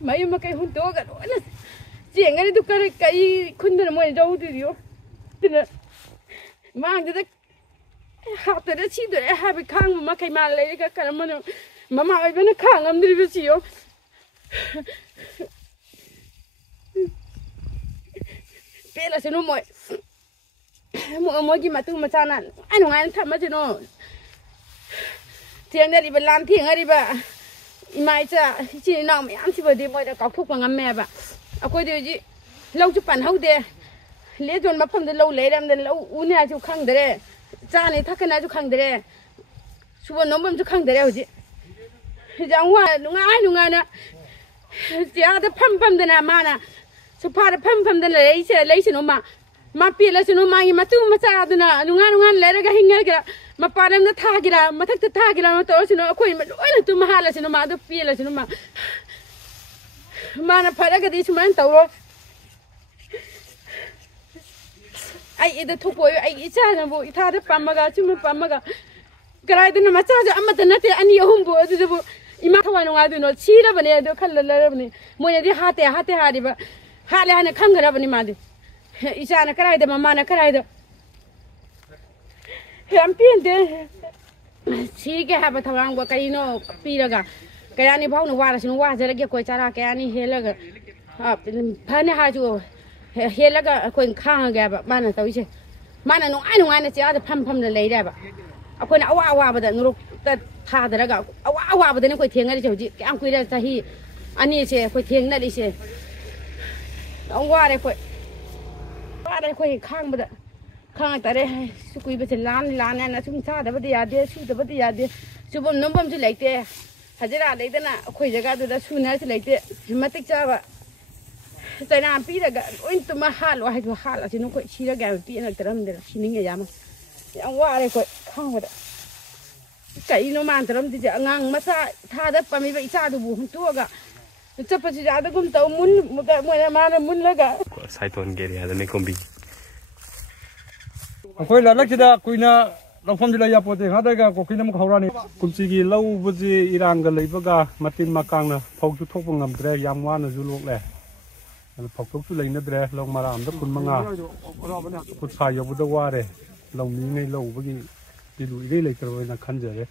mấy mà cái hôn tố cả đó là chuyện cái đục cái khuyên là mọi đâu thì điều thì là mang cái học từ đó chỉ được hai bị khang mà cái mà lấy cái mà ấy bên nó khang làm đi với chiếu bé là nó mọi mỗi cái mà tu mà cha nè anh thầm mà chứ nó thiêng đây đi bên làm thiêng ở đi bà mai cha chỉ nào mẹ ăn chỉ vừa đi mọi đã có thuốc bằng mẹ bà à quay đi gì lâu chụp ảnh hậu đê lấy cho mà phong đến lâu lấy làm đến lâu uống nhà chụp khang đấy cha này thắc cái này chụp khang đấy chụp nó bấm chụp khang đấy gì chẳng qua đúng ai nè cha đã phâm đến mà nè chụp phá đã phâm đến lấy nó mà pia là nó mà tu mà cha đó nè đúng ai lấy cái hình cái mà pa nó tha cái mà thắc tha cái mà tôi nó quay mà ôi là tu mà là nó mà đó pia là nó mà nó phải cái gì chúng mình tàu rồi ai itu thuốc bôi ai cha nó bôi tha đó pam mà chúng mình pam mà cái đó mà cha cho mà nó thì anh yêu hùng bôi thì bôi ima thằng nó ngay nó chỉ là vấn đề đó khăn là vấn đề mỗi ngày hát đi ba hát là hắn khăng cái vấn đề mà đi isa nó cái đó mama nó cái đó em biết đấy chỉ cái hạt thằng anh qua cái nó pi ra cái anh bảo nó qua giờ cái coi chả cái anh hết là cái phơi này hai chú hết là cái coi khang cái bà nó tao chứ mà nó ai nó chỉ là phăm là lấy ra bà coi nó awa bà đó nó thà đó cái awa bà đó nó coi thiêng cái gì cái anh coi ra thì anh ấy sẽ coi thiêng này đi sẽ ông qua đây coi khang bà đó khang tại đây su cùi bây giờ lan này chúng ta đã bắt đi su đã bắt đi su bom nấm bom chỉ lấy thế hajira lấy thế na khơi jaga đó su này chỉ lấy thế mà tích cha vậy tại nào pi ra cái ôi tụi mà hal là chỉ nó coi chỉ ra cái pi nó trầm đấy chỉ những cái gì mà ông qua đây coi khang vậy cái nó mang trầm thì ngang mà sa tha đó pa mi vậy sa đồ bùn tua cả chấp phải ra đó cũng tàu muốn một cái mà nó muốn lấy cả sai tuần kia thì là mấy công ty khơi là lắc chida kuina long phong chida ya pote ha daga ko kinam khawrani kumchi gi lau buji iran ga leibaga matin makang na phok chu thok ngam dre yamwa na zulok le phok thok chu leina dre long maram da kun manga put sa yo bu da wa re long ni ngai lau bagi ti lu ri le kro na khan je re